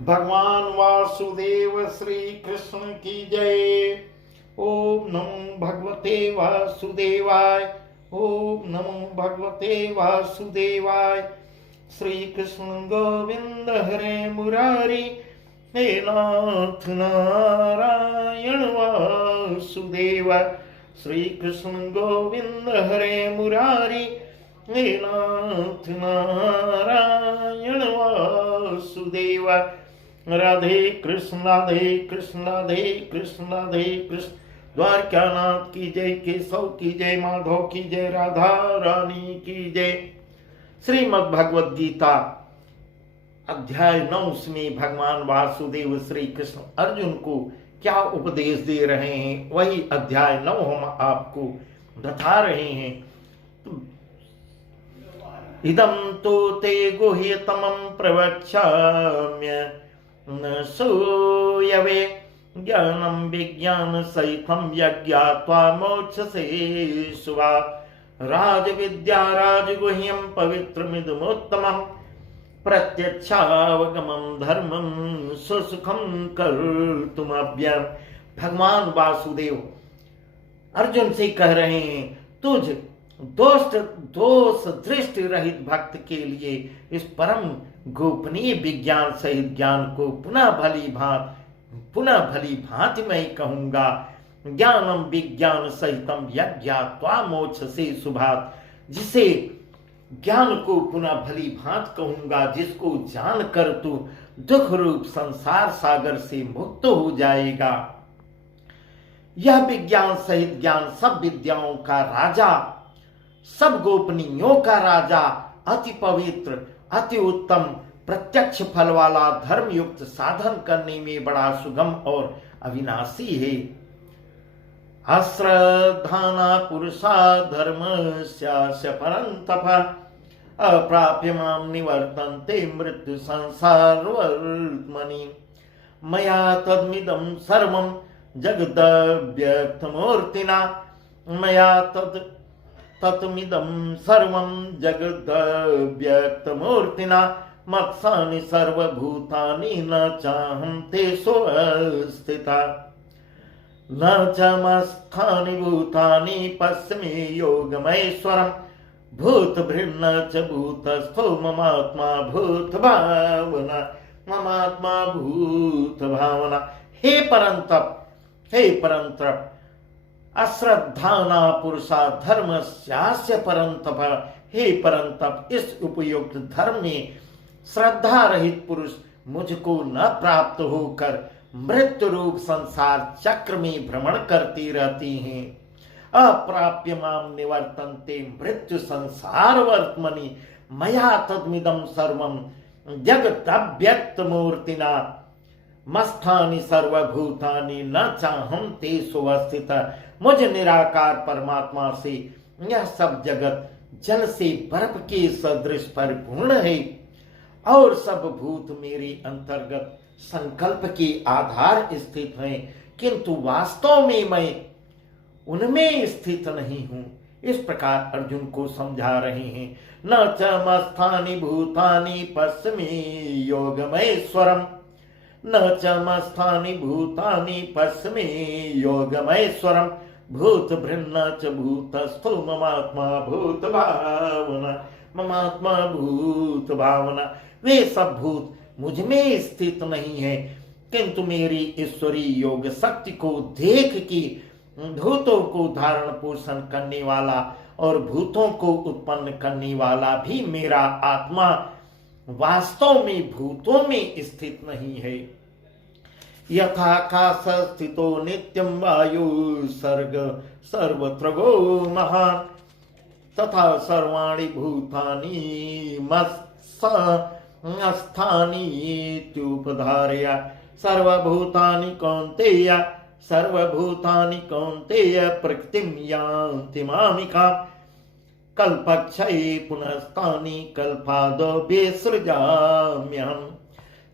भगवान वासुदेव श्री कृष्ण की जय। ओम नमो भगवते वासुदेवाय। ओम नमो भगवते वासुदेवाय। श्री कृष्ण गोविंद हरे मुरारी, हे नाथ नारायण वासुदेव। श्री कृष्ण गोविंद हरे मुरारी, हे नाथ नारायण वासुदेव। राधे कृष्ण राधे कृष्ण राधे कृष्ण राधे कृष्ण। द्वारकानाथ की जय, केशव की जय, माधव की जय, राधा रानी की जय। श्रीमद् भगवद गीता अध्याय 9 में भगवान वासुदेव श्री कृष्ण अर्जुन को क्या उपदेश दे रहे हैं, वही अध्याय 9 हम आपको बता रहे हैं। इदं तो ते गुह्यतमं प्रवक्ष्याम्य न सूयवे ज्ञानं विज्ञान सहितं यज्ञात्वा मोक्षसे शुभा। राजविद्या राजगुह्यं पवित्रमिदमुत्तमं प्रत्यक्षावगमं धर्मं सुसुखं कर्तुमव्ययम्। भगवान वासुदेव अर्जुन से कह रहे हैं, तुझ दोष दृष्टि रहित भक्त के लिए इस परम गोपनीय विज्ञान सहित ज्ञान को पुनः भली भांति मैं कहूंगा। ज्ञानम विज्ञान सहितम यज्ञात्वा मोक्ष से शुभात। जिसे ज्ञान को पुनः भली भांति कहूंगा, जिसको जानकर तू दुख रूप संसार सागर से मुक्त हो जाएगा। यह विज्ञान सहित ज्ञान सब विद्याओं का राजा, सब गोपनीयों का राजा, अति पवित्र, अति उत्तम, प्रत्यक्ष फल वाला, धर्म युक्त, साधन करने में बड़ा सुगम और अविनाशी है। अश्रद्धाना पुरुषा धर्मस्यास्य परन्तप अप्राप्य मां निवर्तन्ते मृत्यु संसारवर्त्मनि। मया तद्मिदं सर्वं जगदव्यक्तमूर्तिना, मया तत्मिदं सर्वं जगदव्यक्तमूर्तिना। मत्सानि सर्वभूतानि न चाहं तेषु स्थिता, न च मत्स्थानि भूतानि पश्यमि योगमैश्वरम्। भूतभृन्न च भूतस्थो ममात्मा भूतभावना, ममात्मा भूतभावना। हे परंतप अश्रद्धाना पुरुषा धर्मस्यास्य परंतप। हे परंतप, इस उपयुक्त धर्म में श्रद्धा रहित पुरुष मुझको न प्राप्त होकर मृत्यु रूप संसार चक्र में भ्रमण करती रहती हैं। अप्राप्य माम निवर्तन्ते मृत्यु संसार वर्त्मनि। मया तद्मिदं सर्वं जगदव्यक्त मूर्तिना, मस्थानि सर्वभूतानि न चाहं तेषु स्थिता। मुझ निराकार परमात्मा से यह सब जगत जल से बर्फ के सदृश परिपूर्ण है, और सब भूत मेरे अंतर्गत संकल्प के आधार स्थित हैं, किंतु वास्तव में मैं उनमें स्थित नहीं हूं। इस प्रकार अर्जुन को समझा रहे हैं। न च मस्थानि भूतानि पश्यमि योगमैश्वरम्, न च मस्थानि भूतानि पश्यमि योगमैश्वरम्। भूतभृन्न च भूतस्थो ममात्मा भूतभावना, ममात्मा भूतभावना। वे सब भूत मुझ में स्थित नहीं है, किंतु मेरी ईश्वरीय योग शक्ति को देख कि भूतों को धारण पोषण करने वाला और भूतों को उत्पन्न करने वाला भी मेरा आत्मा वास्तव में भूतों में स्थित नहीं है। यथाकाश स्थितो नित्यं वायु सर्ग सर्वत्र गो महान्, तथा सर्वाणि भूतानि मत्स्थानि इत्युपधारय। सर्वभूतानि कौन्तेय, सर्वभूतानि कौन्तेय प्रकृतिं यान्ति मामिकाम्। कल्पक्षये पुनस्तानि कल्पादो विसृजाम्यहम्।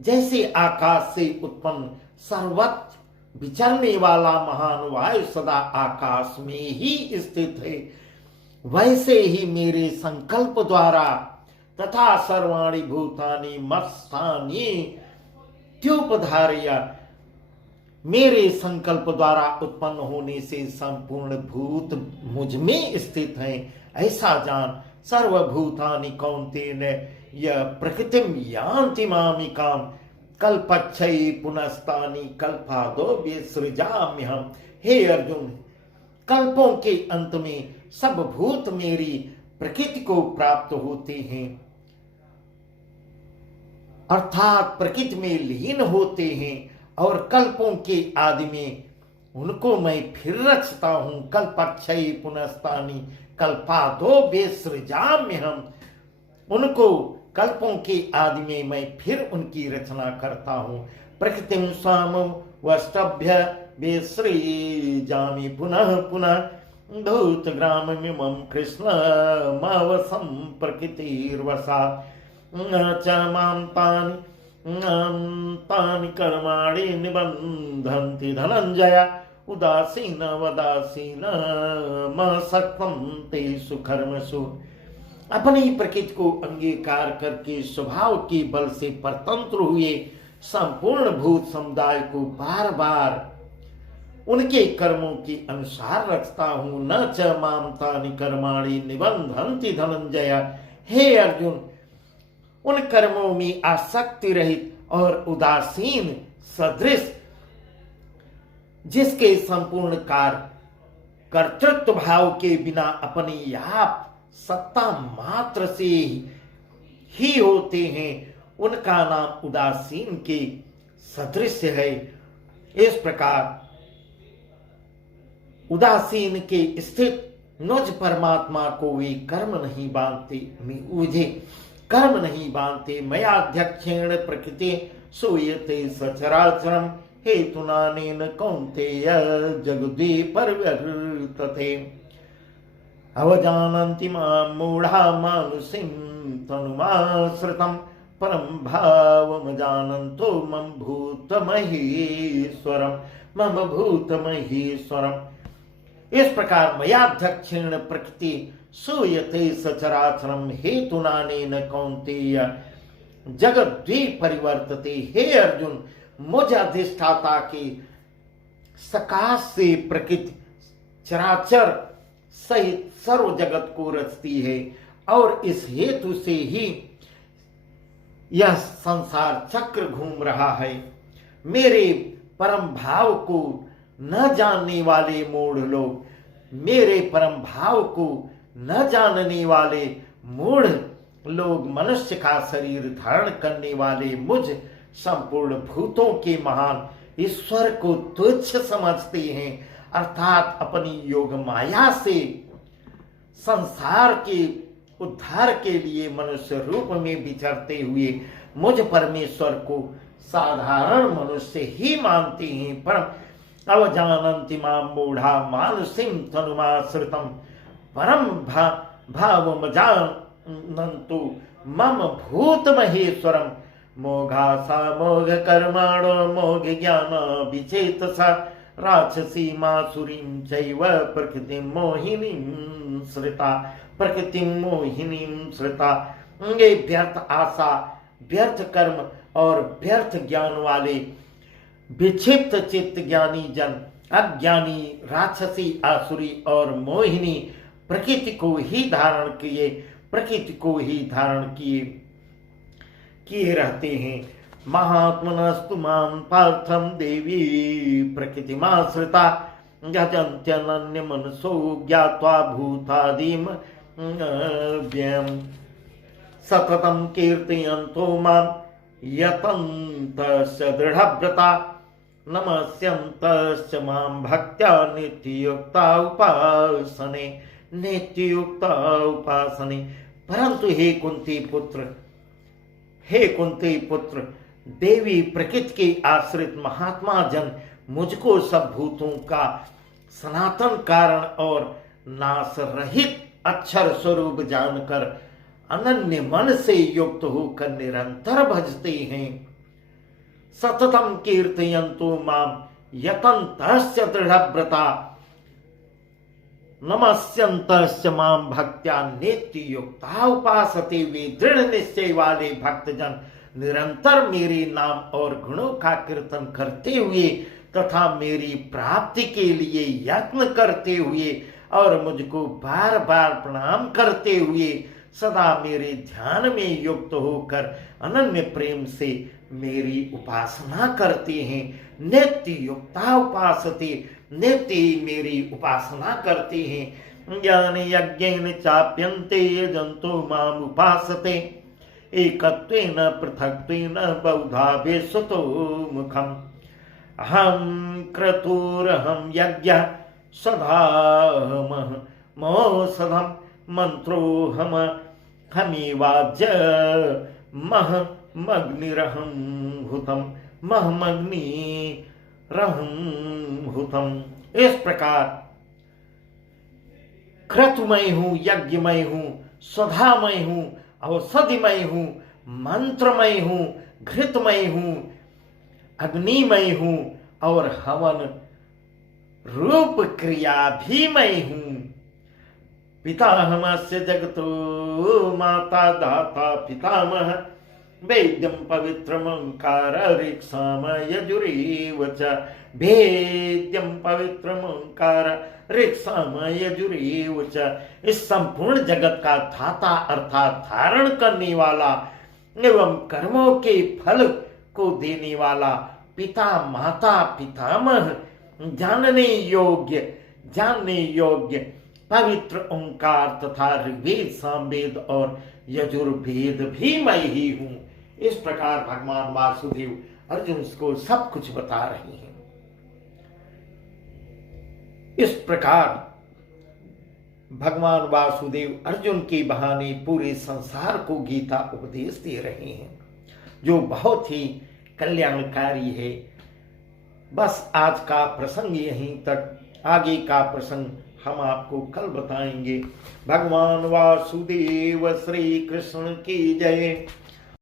जैसे आकाश से उत्पन्न सर्वत्र विचरने वाला महान वायु सदा आकाश में ही स्थित है, वैसे ही मेरे संकल्प द्वारा तथा सर्वाणि भूतानि मत्स्थानि नित्योपधार्य मेरे संकल्प द्वारा उत्पन्न होने से संपूर्ण भूत मुझ में स्थित हैं, ऐसा जान। सर्वभूतानि कौन्तेय यह प्रकृतिम यान्ति मामिकाम कल्पच्छयि पुनस्तानि कल्पादो विसृजाम्यहम्। हे अर्जुन, कल्पों के अंत में सब भूत मेरी प्रकृति को प्राप्त होते हैं, अर्थात प्रकृति में लीन होते हैं, और कल्पों के आदि में उनको मैं फिर रचता हूं। कल्पक्षयी पुनस्तानि कल्पादो विसृजाम्यहम्। उनको कल्पों के आदि में मैं फिर उनकी रचना करता हूं। प्रकृतिम स्वाम वष्टभ्य विसृजामि पुनः पुनः धूतग्राममिमं कृष्ण मावसं प्रकृतिर्वशात् न च मां तानि कर्माणि निबन्धन्ति धनञ्जय उदासीन वदासीन मसक्तं तेषु कर्मसु। अपनी प्रकृति को अंगीकार करके स्वभाव के बल से परतंत्र हुए संपूर्ण भूत समुदाय को बार बार उनके कर्मों के अनुसार रचता हूं। न च माम तानि कर्माणि निबंधन्ति धनंजय। हे अर्जुन, उन कर्मों में आसक्ति रहित और उदासीन सदृश जिसके संपूर्ण कार्य कर्तृत्व भाव के बिना अपनी आप सत्ता मात्र से ही होते हैं, उनका नाम उदासीन के सदृश है। इस प्रकार उदासीन के स्थित मुझ परमात्मा को वे कर्म नहीं बांधते, मुझे कर्म नहीं बांधते। मयाध्यक्षेण प्रकृति सूयते सचराचरम हेतुनानेन कौन्तेय जगदि परिवर्तते। अवजानन्ति मां मूढ़ा मानुषीं तनुमाश्रितं परं भावमजानन्तो मम भूतमहेश्वरम्। इस प्रकार मयाध्यक्षेण प्रकृति सूयते सचराचरम हेतुनानेन कौन्तेय जगद्वि परिवर्तते। हे अर्जुन, मुझ अधिष्ठाता के सकाश से प्रकृति चराचर सहित सर्व जगत को रचती है, और इस हेतु से ही यह संसार चक्र घूम रहा है। मेरे परम भाव को न जानने वाले मूढ़ लोग, मेरे परम भाव को न जानने वाले मूढ़ लोग मनुष्य का शरीर धारण करने वाले मुझ संपूर्ण भूतों के महान ईश्वर को तुच्छ समझते हैं, अर्थात अपनी योग माया से संसार के उद्धार के लिए मनुष्य रूप में विचरते हुए मुझ परमेश्वर को साधारण मनुष्य ही मानते हैं। परम अवजानन्ति मां मूढ़ा मानुषीं तनुमाश्रितं परम भावमजानन्तु मम भूतमहेश्वरम्। मोघासा मोघ कर्माणो मोघ ज्ञान विचेतसा राक्षसीमासुरीं चैव प्रकृतिं मोहिनीं श्रिता। ये व्यर्थ आशा, व्यर्थ कर्म और व्यर्थ ज्ञान वाले विक्षिप्त चित्त ज्ञानी जन, अज्ञानी राक्षसी आसुरी और मोहिनी प्रकृति को ही धारण किए रहते हैं। महात्मनस्तु मां पार्थं देवी प्रकृतिमाश्रिता यजन्त्यनन्य मनसो ज्ञात्वा भूतादिम व्ययम् सततं कीर्तयन्तो मां यतन्तस्य दृढव्रता नमस्यन्तस्य मां भक्त्या नित्ययुक्ता उपासने। परंतु हे कुंती पुत्र, देवी प्रकृति के आश्रित महात्मा जन मुझको सब भूतों का सनातन कारण और नाश रहित अक्षर स्वरूप जानकर अनन्य मन से युक्त होकर निरंतर भजते हैं। सततम कीर्तयन्तु मां यतन्तस्य दृढव्रता नमस्यन्तस्य मां भक्त्या नित्ययुक्ता उपासते। वे दृढ़ निश्चय वाले भक्तजन निरंतर मेरे नाम और गुणों का कीर्तन करते हुए तथा मेरी प्राप्ति के लिए यत्न करते हुए और मुझको बार बार प्रणाम करते हुए सदा मेरे ध्यान में युक्त होकर अनन्य प्रेम से मेरी उपासना करते हैं। नित्य युक्ता उपासते, नित्य मेरी उपासना करते हैं। ज्ञान यज्ञेन चाप्यन्ते यजन्तो माम उपासते एकत्वेन पृथक्त्वेन बहुधा विश्वतो मुखम्। अहं क्रतुरहं यज्ञः सदाहमः मोसधम् मंत्रोहम हमेवाज्य महमग्निरहं हुतम महमग्नि रहं हुतम। इस प्रकार क्रतुमय हूं, यज्ञमय हूं, स्वधामय हूं, औषधिमय हूं, मंत्रमय हूं, घृतमय हूं, अग्निमय हूं और हवन रूप क्रिया भी मय हूं। पितामहस्य जगतो माता दाता पितामह वेद्यं पवित्रमंकार ऋक्साम यजुरेव च वेद्यं पवित्रमंकार ऋक्साम यजुरेव च। इस संपूर्ण जगत का धाता अर्थात धारण करने वाला एवं कर्मों के फल को देने वाला पिता माता पितामह जानने योग्य पवित्र ओंकार तथा ऋग्वेद सामवेद और यजुर्वेद भी मैं ही हूं। इस प्रकार भगवान वासुदेव अर्जुन को सब कुछ बता रहे हैं। इस प्रकार भगवान वासुदेव अर्जुन के बहाने पूरे संसार को गीता उपदेश दे रहे हैं, जो बहुत ही कल्याणकारी है। बस आज का प्रसंग यहीं तक, आगे का प्रसंग हम आपको कल बताएंगे। भगवान वासुदेव श्री कृष्ण की जय।